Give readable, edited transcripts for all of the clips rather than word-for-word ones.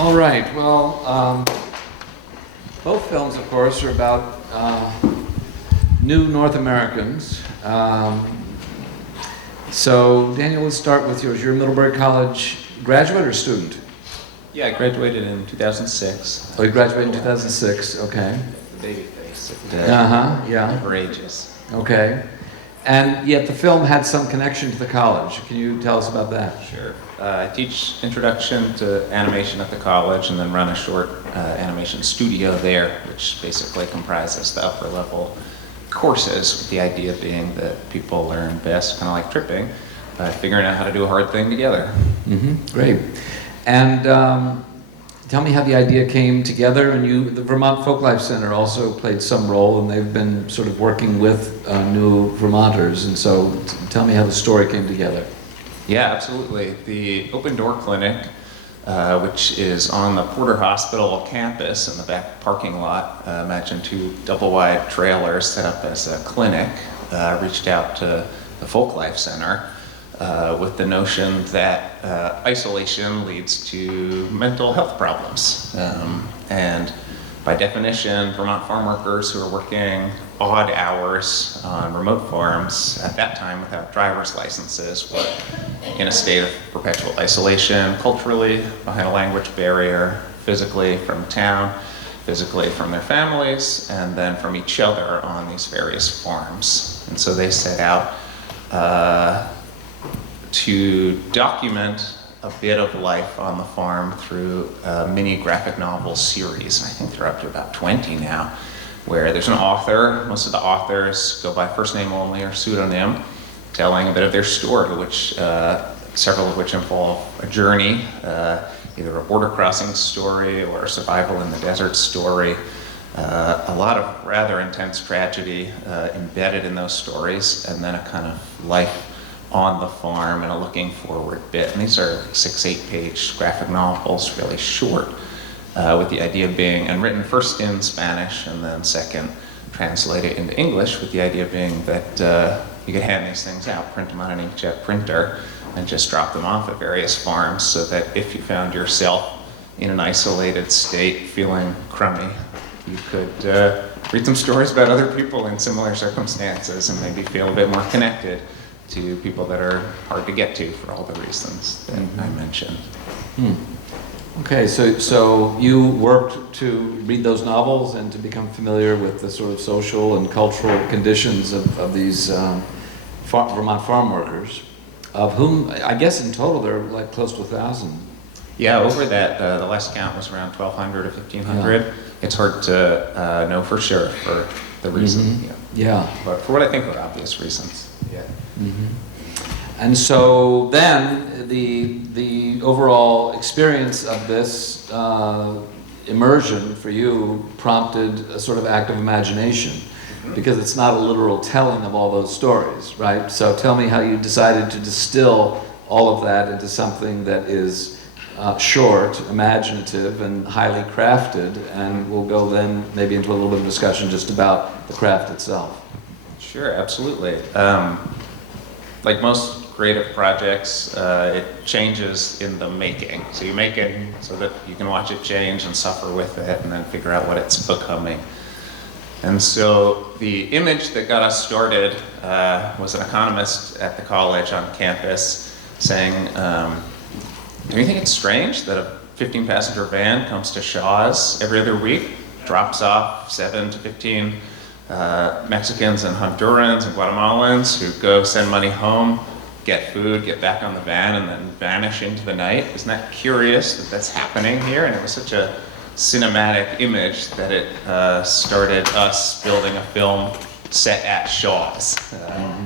All right, well, both films, of course, are about new North Americans. So, Daniel, let's start with yours. You're a Middlebury College graduate or student? Yeah, I graduated in 2006. Oh, you graduated in 2006, okay. The baby face. Yeah. Never ages. Okay. And yet the film had some connection to the college. Can you tell us about that? Sure. I teach introduction to animation at the college and then run a short animation studio there, which basically comprises the upper level courses, with the idea being that people learn best, kind of like tripping, by figuring out how to do a hard thing together. Great. And tell me how the idea came together, and the Vermont Folklife Center also played some role, and they've been sort of working with new Vermonters, and so tell me how the story came together. Yeah, absolutely. The Open Door Clinic, which is on the Porter Hospital campus in the back parking lot, imagine two double-wide trailers set up as a clinic, reached out to the Folklife Center with the notion that isolation leads to mental health problems. And by definition, Vermont farm workers who are working odd hours on remote farms at that time without driver's licenses were in a state of perpetual isolation, culturally behind a language barrier, physically from town, physically from their families, and then from each other on these various farms. And so they set out to document a bit of life on the farm through a mini graphic novel series. I think they're up to about 20 now, where there's an author. Most of the authors go by first name only or pseudonym, telling a bit of their story, which several of which involve a journey, either a border crossing story or a survival in the desert story. A lot of rather intense tragedy embedded in those stories, and then a kind of life on the farm and a looking forward bit. And these are 6-8 page graphic novels, really short, with the idea being, and written first in Spanish and then second translated into English, with the idea being that you could hand these things out, print them on an inkjet printer, and just drop them off at various farms, so that if you found yourself in an isolated state feeling crummy, you could read some stories about other people in similar circumstances and maybe feel a bit more connected to people that are hard to get to for all the reasons that I mentioned. Okay, so you worked to read those novels and to become familiar with the sort of social and cultural conditions of these Vermont farm workers, of whom I guess in total there are like close to 1,000. Yeah, over that, the last count was around 1,200 or 1,500. Yeah. It's hard to know for sure for the reason. Yeah. But for what I think are obvious reasons. Yeah. And so then the overall experience of this immersion for you prompted a sort of act of imagination, because it's not a literal telling of all those stories, right? So tell me how you decided to distill all of that into something that is short, imaginative, and highly crafted, and we'll go then maybe into a little bit of discussion just about the craft itself. Sure, absolutely. Like most creative projects, it changes in the making. So you make it so that you can watch it change and suffer with it and then figure out what it's becoming. And so the image that got us started was an economist at the college on campus saying, do you think it's strange that a 15-passenger van comes to Shaw's every other week, drops off 7 to 15 Mexicans and Hondurans and Guatemalans who go send money home, get food, get back on the van, and then vanish into the night? Isn't that curious that that's happening here? And it was such a cinematic image that it started us building a film set at Shaw's.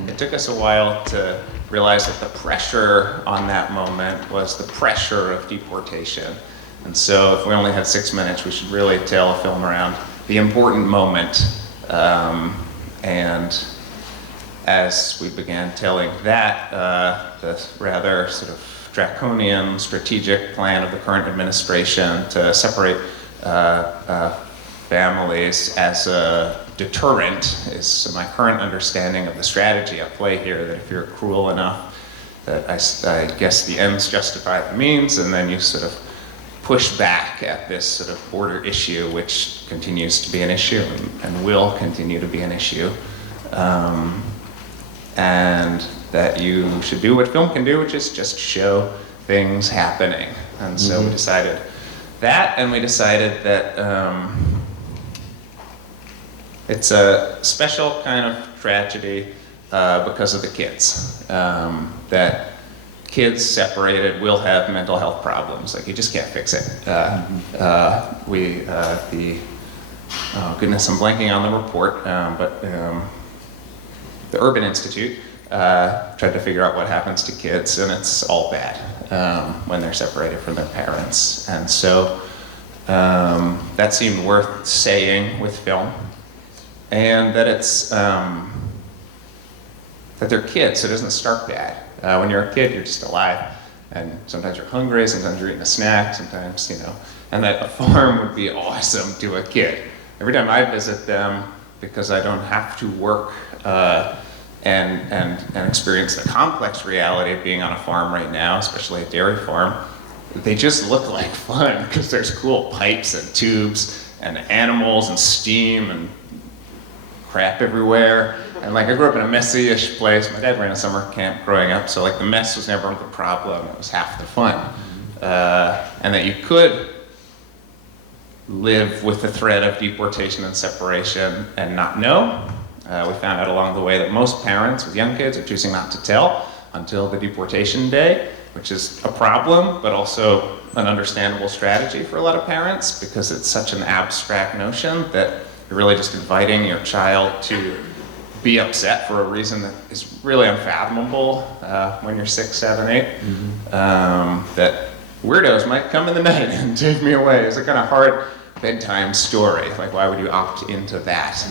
It took us a while to realize that the pressure on that moment was the pressure of deportation. And so if we only had 6 minutes, we should really tell a film around the important moment. And as we began telling that, the rather sort of draconian strategic plan of the current administration to separate families as a deterrent is my current understanding of the strategy at play here, that if you're cruel enough that I guess the ends justify the means, and then you sort of push back at this sort of border issue, which continues to be an issue and will continue to be an issue. And that you should do what film can do, which is just show things happening. And so we decided that, and we decided that it's a special kind of tragedy because of the kids. That kids separated will have mental health problems. Like, you just can't fix it. Oh goodness, I'm blanking on the report, but the Urban Institute tried to figure out what happens to kids, and it's all bad when they're separated from their parents. And so that seemed worth saying with film, and that it's that they're kids, so it doesn't start bad. When you're a kid, you're just alive, and sometimes you're hungry, sometimes you're eating a snack, sometimes, you know, and that a farm would be awesome to a kid. Every time I visit them, because I don't have to work and experience the complex reality of being on a farm right now, especially a dairy farm, they just look like fun because there's cool pipes and tubes and animals and steam and crap everywhere. And like, I grew up in a messy-ish place. My dad ran a summer camp growing up, so like the mess was never the problem. It was half the fun. And that you could live with the threat of deportation and separation and not know. We found out along the way that most parents with young kids are choosing not to tell until the deportation day, which is a problem, but also an understandable strategy for a lot of parents, because it's such an abstract notion that you're really just inviting your child to be upset for a reason that is really unfathomable when you're 6, 7, 8. That weirdos might come in the night and take me away. It's a kind of hard bedtime story. Like, why would you opt into that?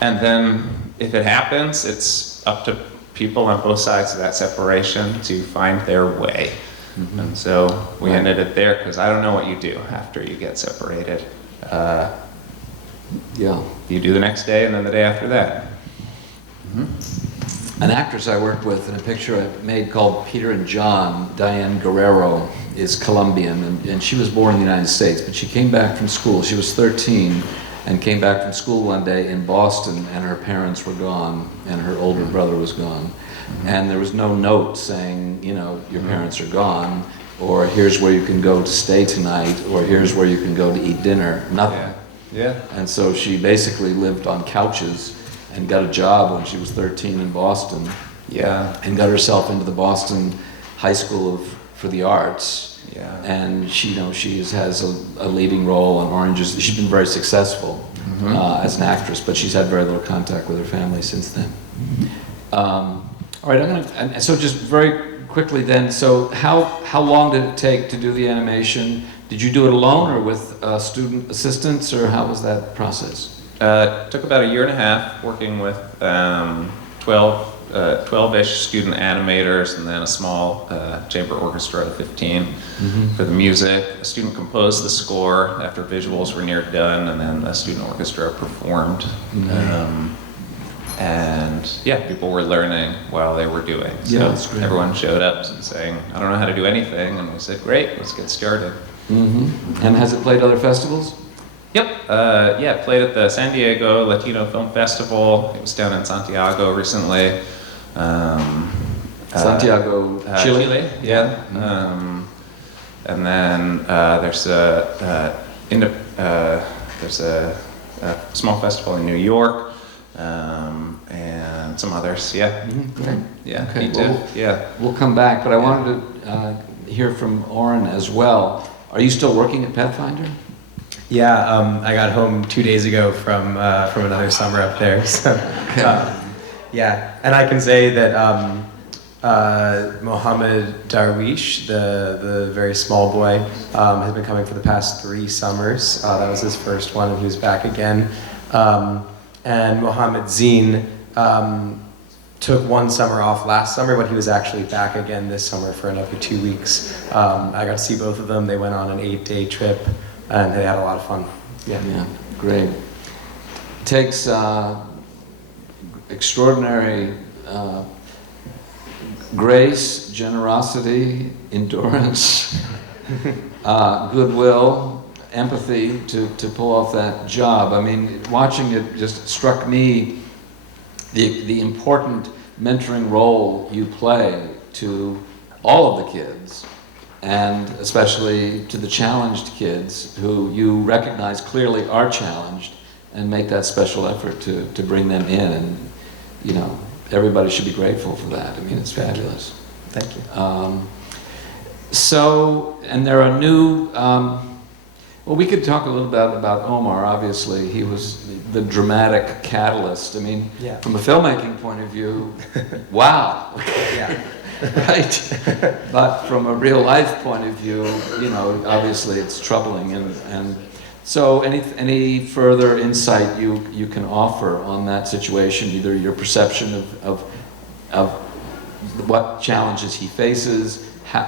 And then if it happens, it's up to people on both sides of that separation to find their way. And so we ended it there, because I don't know what you do after you get separated. You do the next day and then the day after that. An actress I worked with in a picture I made called Peter and John, Diane Guerrero, is Colombian, and she was born in the United States, but she came back from school. She was 13 and came back from school one day in Boston, and her parents were gone, and her older brother was gone. And there was no note saying, you know, your parents are gone, or here's where you can go to stay tonight, or here's where you can go to eat dinner, nothing. And so she basically lived on couches and got a job when she was 13 in Boston. And got herself into the Boston High School for the Arts. And she, you know, she has a leading role in Orange Is. She's been very successful as an actress, but she's had very little contact with her family since then. All right, so just very quickly then, so how long did it take to do the animation? Did you do it alone or with student assistants, or how was that process? It took about 1.5 years working with 12-ish student animators, and then a small chamber orchestra of 15 for the music. A student composed the score after visuals were near done, and then a student orchestra performed. And yeah, people were learning while they were doing. So everyone showed up and saying, I don't know how to do anything, and we said, great, let's get started. And has it played other festivals? Yep, yeah, it played at the San Diego Latino Film Festival. It was down in Santiago recently. Santiago, Chile? Yeah. And then there's a small festival in New York, and some others. Great. Me too. We'll come back, but I wanted to hear from Oren as well. Are you still working at Pathfinder? Yeah, I got home 2 days ago from another summer up there. So, yeah, and I can say that Mohammed Darwish, the very small boy, has been coming for the past 3 summers. That was his first one, and he was back again. And Mohammed Zine took 1 summer off last summer, but he was actually back again this summer for another 2 weeks. I got to see both of them. They went on an 8-day trip, and they had a lot of fun. Yeah, great. It takes extraordinary grace, generosity, endurance, goodwill, empathy to pull off that job. I mean, watching it just struck me the important mentoring role you play to all of the kids, and especially to the challenged kids who you recognize clearly are challenged, and make that special effort to bring them in. And, you know, everybody should be grateful for that. I mean, it's fabulous. Thank you. And there are new, well, we could talk a little bit about Omar. Obviously, he was the dramatic catalyst. I mean, Yeah. from a filmmaking point of view, wow. Yeah. Right? But from a real life point of view, you know, obviously it's troubling. And so any further insight you can offer on that situation, either your perception of what challenges he faces,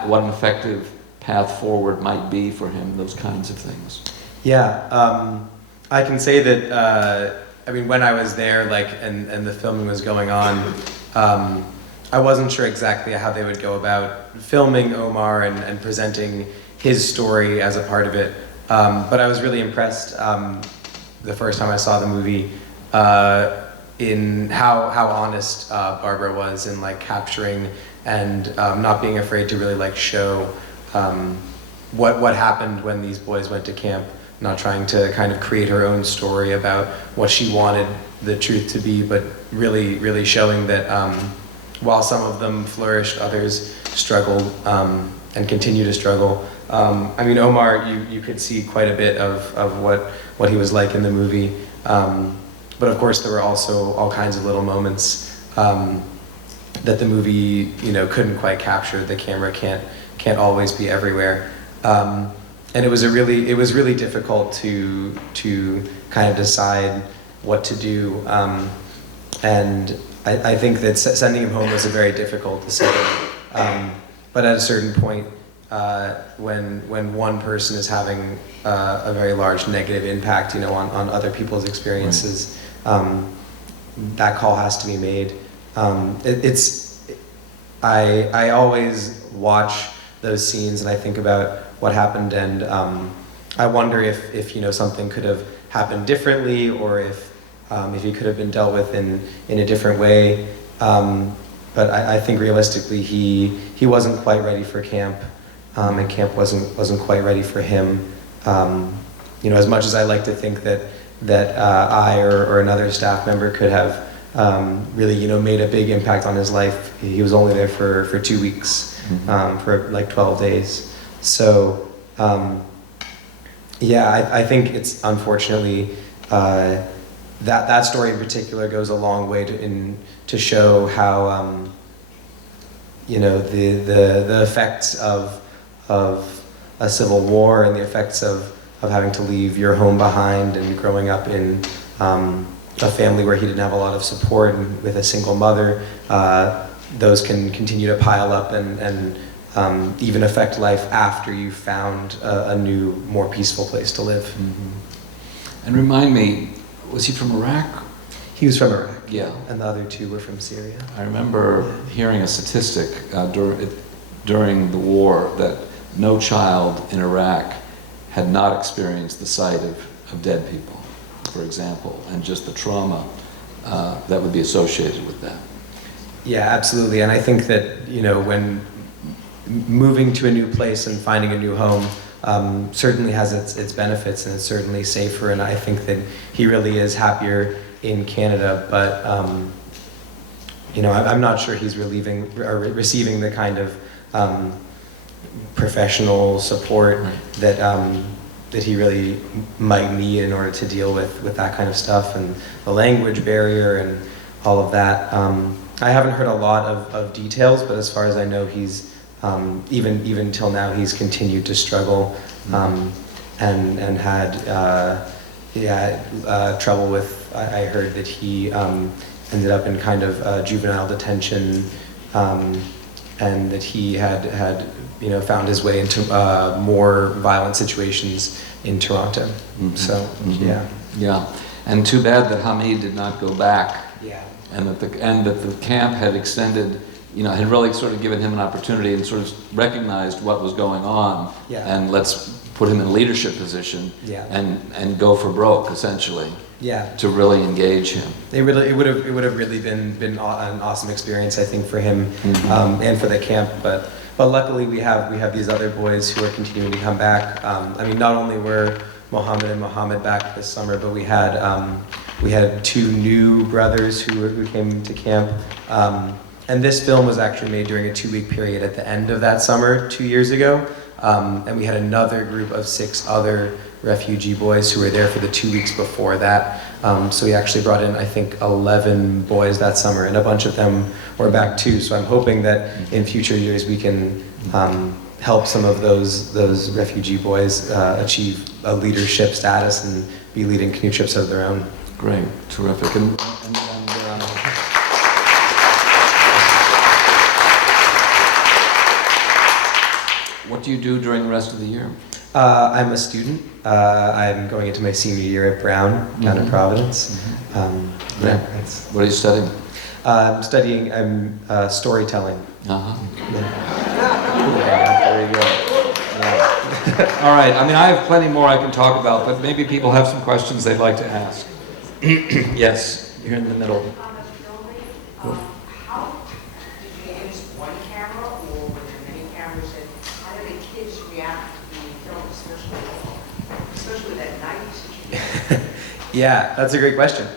what an effective path forward might be for him, those kinds of things. Yeah, I can say that, I mean, when I was there, like, and the filming was going on, I wasn't sure exactly how they would go about filming Omar and presenting his story as a part of it. But I was really impressed the first time I saw the movie in how honest Barbara was in like capturing and not being afraid to really like show what happened when these boys went to camp, not trying to kind of create her own story about what she wanted the truth to be, but really showing that while some of them flourished, others struggled and continue to struggle. I mean, Omar, you could see quite a bit of what he was like in the movie. But of course, there were also all kinds of little moments that the movie, you know, couldn't quite capture. The camera can't always be everywhere. And it was really difficult to kind of decide what to do. And I think that sending him home was a very difficult decision. But at a certain point, when one person is having a very large negative impact, you know, on other people's experiences, that call has to be made. I always watch those scenes and I think about what happened, and I wonder if you know, something could have happened differently, or if he could have been dealt with in a different way. But I think realistically he wasn't quite ready for camp, and camp wasn't quite ready for him. You know, as much as I like to think that I or another staff member could have really, you know, made a big impact on his life, he was only there for 2 weeks, for like 12 days. So yeah, I think it's unfortunately that story in particular goes a long way to show how you know, the effects of a civil war and the effects of having to leave your home behind and growing up in a family where he didn't have a lot of support and with a single mother, those can continue to pile up and even affect life after you found a new, more peaceful place to live. Mm-hmm. And remind me, was he from Iraq? He was from Iraq. Yeah. And the other two were from Syria. I remember hearing a statistic during the war that no child in Iraq had not experienced the sight of dead people, for example, and just the trauma that would be associated with that. Yeah, absolutely. And I think that, you know, when moving to a new place and finding a new home certainly has its benefits, and it's certainly safer, and I think that he really is happier in Canada, but you know, I'm not sure he's receiving the kind of professional support that he really might need in order to deal with that kind of stuff, and the language barrier and all of that. I haven't heard a lot of details, but as far as I know, he's even till now, he's continued to struggle, and had trouble with. I heard that he ended up in kind of juvenile detention, and that he had you know, found his way into more violent situations in Toronto. Mm-hmm. So Mm-hmm. Yeah, and too bad that Hamid did not go back. Yeah. And that the camp had extended had really sort of given him an opportunity and sort of recognized what was going on, and let's put him in a leadership position, and go for broke essentially. To really engage him. It would have really been an awesome experience, I think, for him, and for the camp. But luckily we have these other boys who are continuing to come back. I mean, not only were Mohammed and Mohammed back this summer, but we had 2 new brothers who came to camp. And this film was actually made during a 2-week period at the end of that summer 2 years ago. And we had another group of 6 other refugee boys who were there for the 2 weeks before that. So we actually brought in, I think, 11 boys that summer, and a bunch of them were back too. So I'm hoping that in future years we can help some of those refugee boys achieve a leadership status and be leading canoe trips of their own. Great, terrific. And what do you do during the rest of the year? I'm a student. I'm going into my senior year at Brown, down in Providence. What are you studying? I'm studying storytelling. Very good. All right. I mean, I have plenty more I can talk about, but maybe people have some questions they'd like to ask. Yes, you're in the middle. How did you use one camera, or were there many cameras, and how did the kids react to being filmed, especially that night situation? Yeah, that's a great question.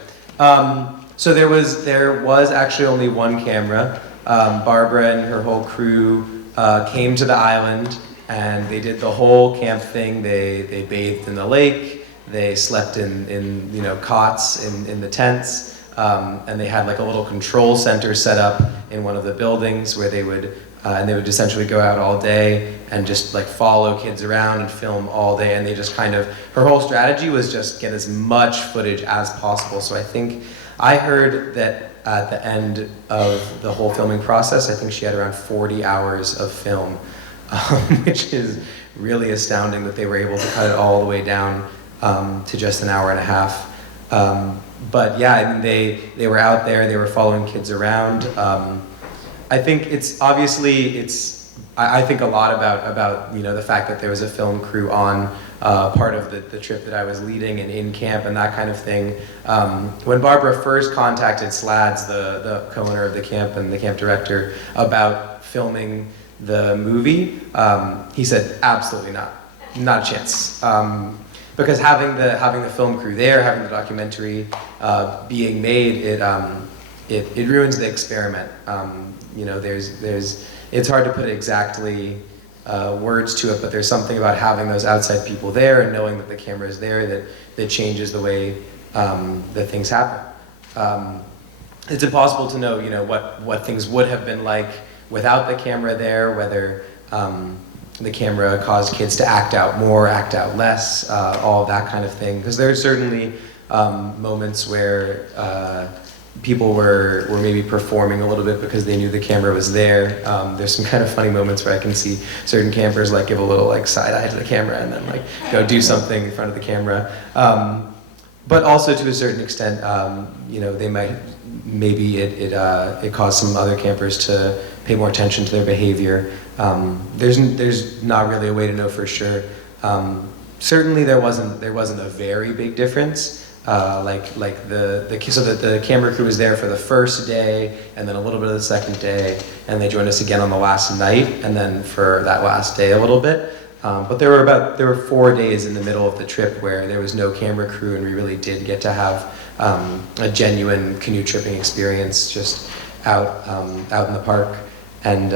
So there was actually only one camera. Barbara and her whole crew came to the island, and they did the whole camp thing. They bathed in the lake. They slept in cots in the tents, and they had like a little control center set up in one of the buildings where they would essentially go out all day and just like follow kids around and film all day. And they just her whole strategy was just get as much footage as possible. So I think I heard that at the end of the whole filming process, I think she had around 40 hours of film, which is really astounding that they were able to cut it all the way down to just an hour and a half. But yeah, I mean, they were out there, they were following kids around. I think I think a lot about the fact that there was a film crew on part of the trip that I was leading and in camp and that kind of thing. When Barbara first contacted Slads, the co-owner of the camp and the camp director, about filming the movie, he said, absolutely not a chance. Because having the film crew there, having the documentary being made, it ruins the experiment. It's hard to put exactly words to it, but there's something about having those outside people there and knowing that the camera is there that changes the way that things happen. It's impossible to know, what things would have been like without the camera there, whether the camera caused kids to act out more, act out less, all of that kind of thing. Because there are certainly moments where people were maybe performing a little bit because they knew the camera was there. There's some kind of funny moments where I can see certain campers like give a little like side eye to the camera and then like go do something in front of the camera. But also to a certain extent, they maybe it caused some other campers to pay more attention to their behavior. There's not really a way to know for sure. Certainly there wasn't a very big difference. So the camera crew was there for the first day and then a little bit of the second day, and they joined us again on the last night and then for that last day a little bit. But there were 4 days in the middle of the trip where there was no camera crew, and we really did get to have a genuine canoe tripping experience just out in the park. And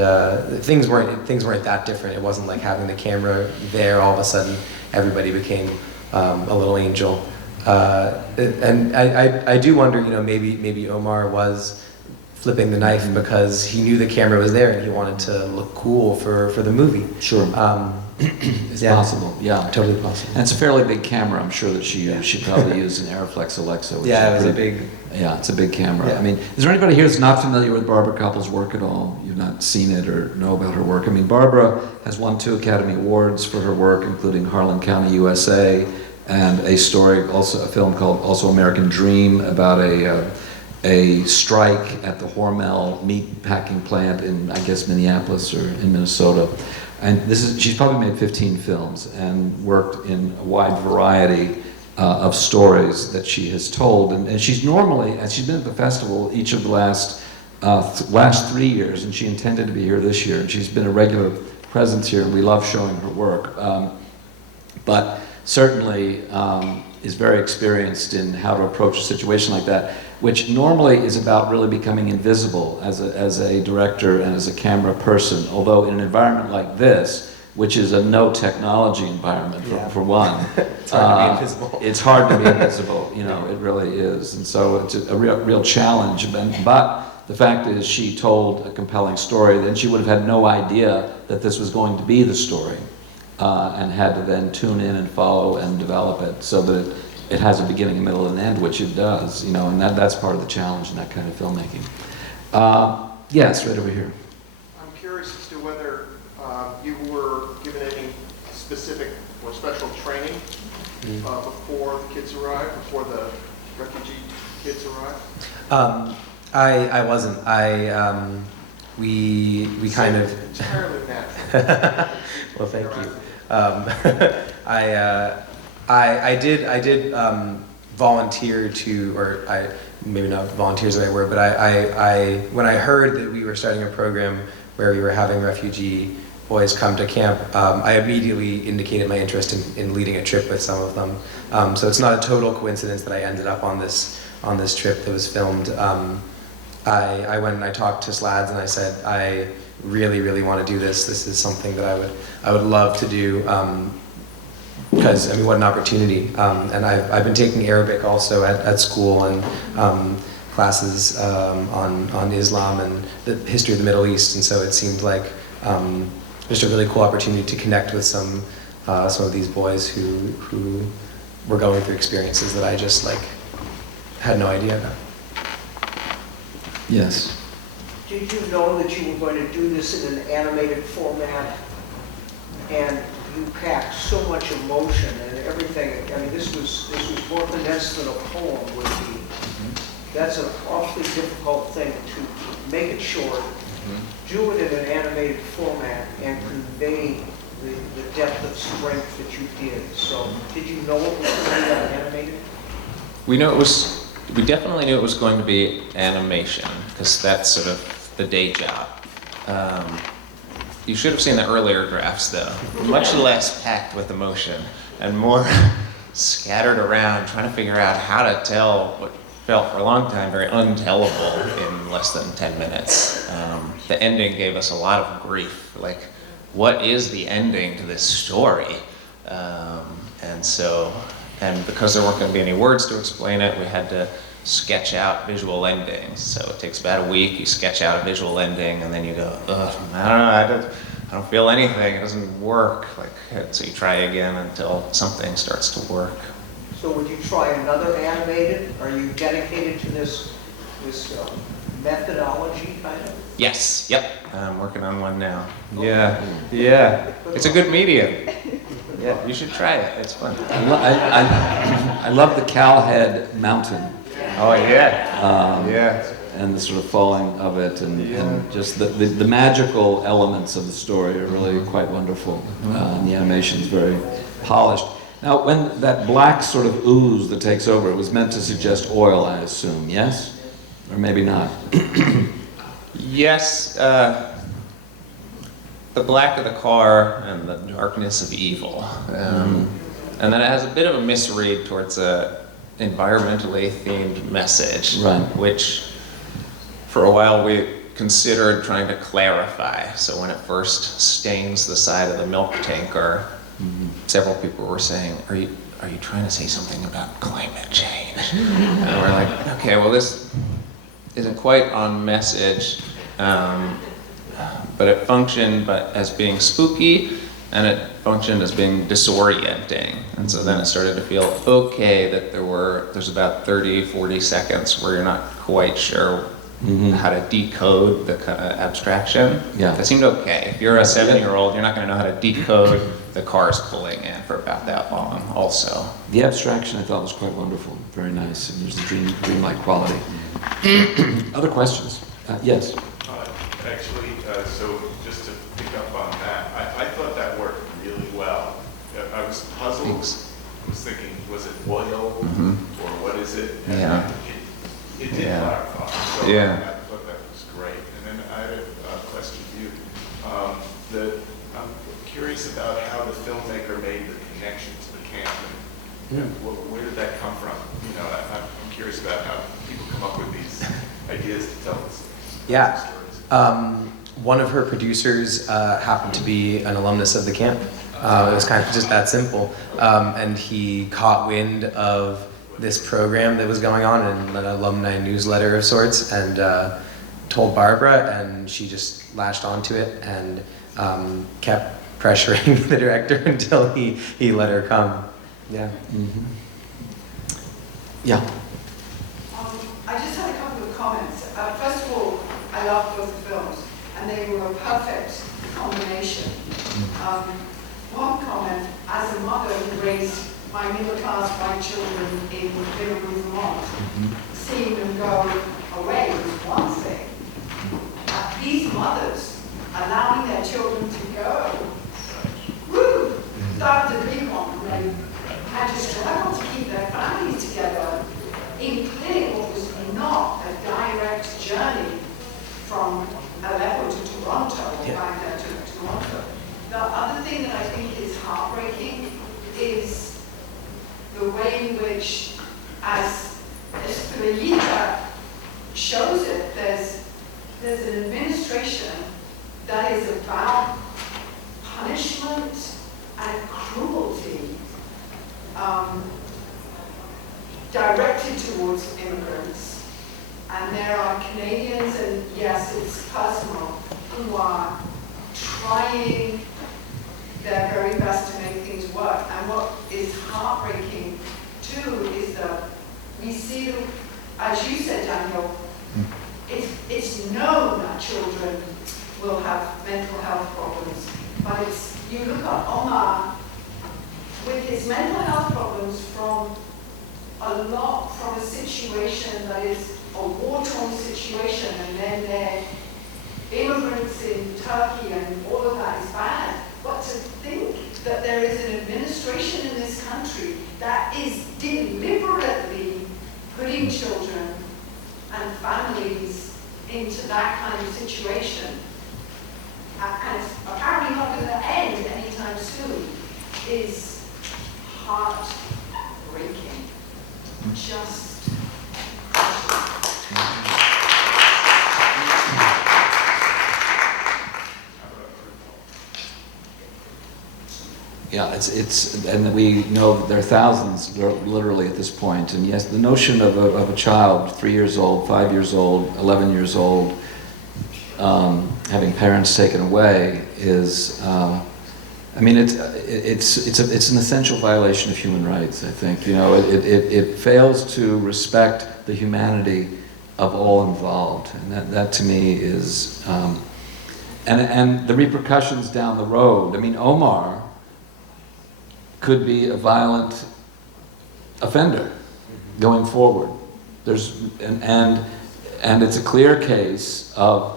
things weren't that different. It wasn't like having the camera there all of a sudden everybody became a little angel. And I do wonder, maybe Omar was flipping the knife because he knew the camera was there and he wanted to look cool for the movie. Sure. It's possible. Yeah, totally possible. And it's a fairly big camera. I'm sure that she probably used an Airflex Alexa. Which it was a big. Yeah, it's a big camera. Yeah. I mean, is there anybody here that's not familiar with Barbara Koppel's work at all? You've not seen it or know about her work? I mean, Barbara has won 2 Academy Awards for her work, including Harlan County, USA, and a film called also American Dream, about a strike at the Hormel meat packing plant in, I guess, Minneapolis or in Minnesota. And she's probably made 15 films and worked in a wide variety of stories that she has told. And she's normally, and she's been at the festival each of the last 3 years, and she intended to be here this year, and she's been a regular presence here, and we love showing her work. But certainly is very experienced in how to approach a situation like that, which normally is about really becoming invisible as a director and as a camera person, although in an environment like this, which is a no technology environment for one, It's hard to be invisible. It's hard to be invisible, you know, it really is. And so it's a real challenge. But the fact is, she told a compelling story, and she would have had no idea that this was going to be the story, and had to then tune in and follow and develop it so that it has a beginning, a middle, and an end, which it does, you know, and that's part of the challenge in that kind of filmmaking. Yes, right over here. I'm curious as to whether you were given any specific or special training before the kids arrived, before the refugee kids arrived? I wasn't. We kind of. Entirely natural. Well, thank you. I did volunteer to, or maybe not volunteer is the right word, but when I heard that we were starting a program where we were having refugee boys come to camp, I immediately indicated my interest in leading a trip with some of them. So it's not a total coincidence that I ended up on this trip that was filmed. I went and I talked to SLADS and I said, I really want to do this. This is something that I would love to do, because I mean, what an opportunity. And I've been taking Arabic also at school, and classes on Islam and the history of the Middle East, and so it seemed like just a really cool opportunity to connect with some of these boys who were going through experiences that I just had no idea about. Yes. Did you know that you were going to do this in an animated format? And you packed so much emotion and everything. I mean, this was more condensed than a poem would be. That's an awfully difficult thing to make it short, do it in an animated format, and convey the depth of strength that you did. So, did you know it was going to be animated? We definitely knew it was going to be animation, because that's sort of the day job. You should have seen the earlier drafts, though. Much less packed with emotion and more scattered around, trying to figure out how to tell what felt for a long time very untellable in less than 10 minutes. The ending gave us a lot of grief. Like, what is the ending to this story? And because there weren't going to be any words to explain it, we had to sketch out visual endings. So it takes about a week, you sketch out a visual ending, and then you go, ugh, I don't feel anything, it doesn't work. So you try again until something starts to work. So would you try another animated? Are you dedicated to this methodology kind of? Yes, yep, I'm working on one now. Yeah. It's a good medium. Yeah, you should try it, it's fun. I love the Cowhead Mountain. Oh, yeah. And the sort of falling of it, and just the magical elements of the story are really quite wonderful. And the animation is very polished. Now, when that black sort of ooze that takes over, it was meant to suggest oil, I assume, yes? Or maybe not? Yes, the black of the car and the darkness of evil. And then it has a bit of a misread towards a environmentally themed message, right, which for a while we considered trying to clarify. So when it first stains the side of the milk tanker, several people were saying, are you trying to say something about climate change? And we're like, okay, well, this isn't quite on message, but it functioned as being spooky, and it functioned as being disorienting. And so then it started to feel okay that there's about 30, 40 seconds where you're not quite sure how to decode the kind of abstraction. Yeah. That seemed okay. If you're a 7-year-old, you're not going to know how to decode the cars pulling in for about that long also. The abstraction I thought was quite wonderful, very nice, and there's the dreamlike quality. Other questions? Yes. Actually, so just to pick up on that, I thought that worked really well. I was puzzled. Thanks. I was thinking, was it oil or what is it? And Yeah. It did Yeah. clarify. So Yeah. I thought that was great. And then I had a question for you. I'm curious about how the filmmaker made the connection to the camp. And where did that come from? You know, I'm curious about how people come up with these ideas to tell us. Yeah. Stories. One of her producers happened to be an alumnus of the camp. It was kind of just that simple. And he caught wind of this program that was going on in an alumni newsletter of sorts and told Barbara, and she just latched onto it and kept pressuring the director until he let her come. Yeah. Mm-hmm. Yeah. I just had a couple of comments. First of all, I love both films, and they were a perfect combination. One comment, as a mother who raised my middle-class white children in Liverpool, Vermont, seeing them go away was one thing. These mothers allowing their children to go, woo, that was a big one. They had to struggle to keep their families together, including what was not a direct journey from Aleppo to Toronto, or Baghdad to Toronto. The other thing that I think is heartbreaking is the way in which, as Estrellita shows it, there's an administration that is about punishment and cruelty directed towards immigrants. And there are Canadians, and yes, it's personal, who are trying their very best to make things work. And what is heartbreaking too is that we see, as you said, Daniel, it's known that children will have mental health problems. But you look at Omar with his mental health problems from a situation that is a war-torn situation, and then they're immigrants in Turkey, and all of that is bad. But to think that there is an administration in this country that is deliberately putting children and families into that kind of situation, and it's apparently not going to end anytime soon, is heartbreaking. Just Yeah, and we know that there are thousands literally at this point. And yes, the notion of a child, 3 years old, 5 years old, 11 years old, having parents taken away is, I mean, it's an essential violation of human rights. I think, you know, it fails to respect the humanity of all involved, and that to me is, and the repercussions down the road. I mean, Omar could be a violent offender going forward. And it's a clear case of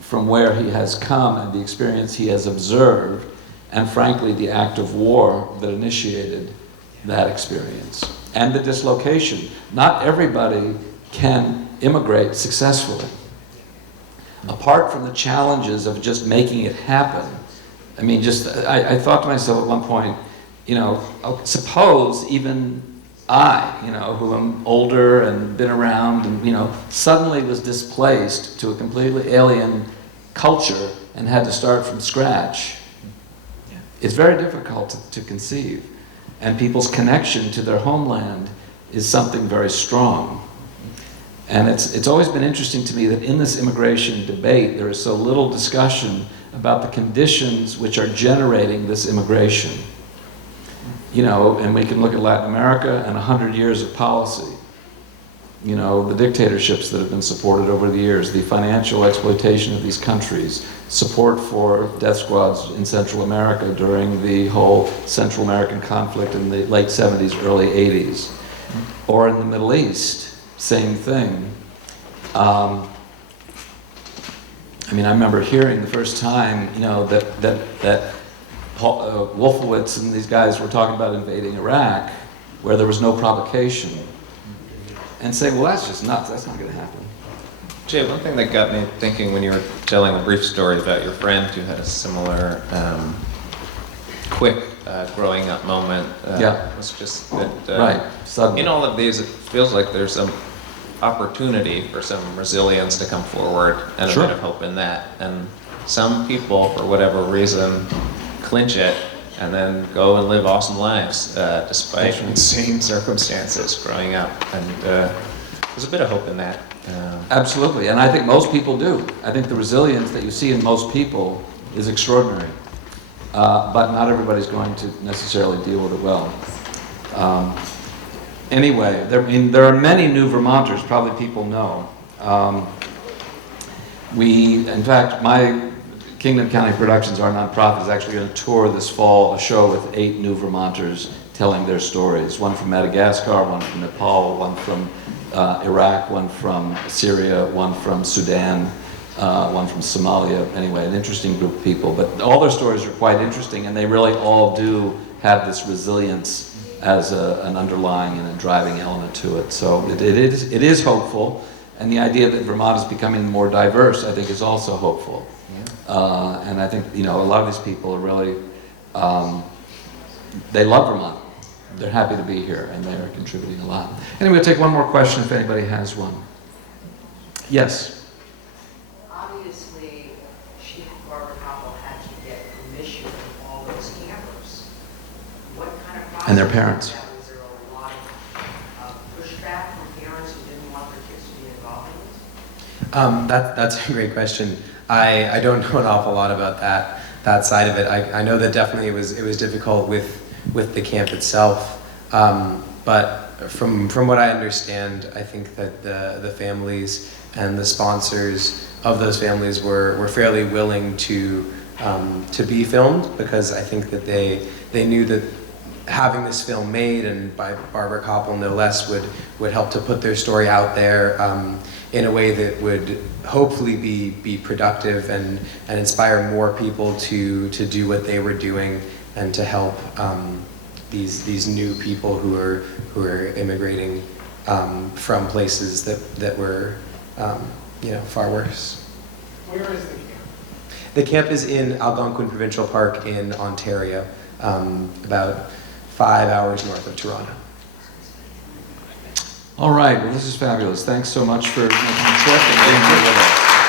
from where he has come and the experience he has observed, and frankly the act of war that initiated that experience and the dislocation. Not everybody can immigrate successfully. Apart from the challenges of just making it happen, I mean, I thought to myself at one point, you know, suppose even I, you know, who am older and been around and, you know, suddenly was displaced to a completely alien culture and had to start from scratch. It's very difficult to conceive. And people's connection to their homeland is something very strong. And it's always been interesting to me that in this immigration debate, there is so little discussion about the conditions which are generating this immigration. You know, and we can look at Latin America and 100 years of policy. You know, the dictatorships that have been supported over the years, the financial exploitation of these countries, support for death squads in Central America during the whole Central American conflict in the late 70s, early 80s, or in the Middle East, same thing. I mean, I remember hearing the first time, you know, that Wolfowitz and these guys were talking about invading Iraq, where there was no provocation, and say, well, that's just nuts. That's not going to happen. Jay, one thing that got me thinking when you were telling a brief story about your friend who had a similar quick growing up moment was just that Right, suddenly. in all of these, it feels like there's some opportunity for some resilience to come forward and Sure. a bit of hope in that. And some people, for whatever reason, clinch it and then go and live awesome lives despite insane circumstances growing up. And there's a bit of hope in that. Absolutely, and I think most people do. I think the resilience that you see in most people is extraordinary. But not everybody's going to necessarily deal with it well. Anyway, there are many new Vermonters, probably people know. In fact, my Kingdom County Productions, our nonprofit, is actually going to tour this fall a show with 8 new Vermonters telling their stories. One from Madagascar, one from Nepal, one from Iraq, one from Syria, one from Sudan, one from Somalia. Anyway, an interesting group of people. But all their stories are quite interesting, and they really all do have this resilience as an underlying and a driving element to it. So it is hopeful, and the idea that Vermont is becoming more diverse, I think, is also hopeful. And I think, you know, a lot of these people are really, they love Vermont. They're happy to be here, and they're contributing a lot. Anyway, we'll take one more question if anybody has one. Yes? Obviously, Chief Barbara Howell had to get permission from all those campers. What kind of process? And their parents. Was there a lot of pushback from parents who didn't want their kids to be involved in this? That's a great question. I don't know an awful lot about that side of it. I know that definitely it was difficult with the camp itself, but from what I understand, I think that the families and the sponsors of those families were fairly willing to be filmed, because I think that they knew that having this film made, and by Barbara Koppel no less, would help to put their story out there in a way that would hopefully be productive and inspire more people to do what they were doing, and to help these new people who are immigrating from places that were far worse. Where is the camp? The camp is in Algonquin Provincial Park in Ontario, about 5 hours north of Toronto. All right, well, this is fabulous. Thanks so much for making the trip and being here with us.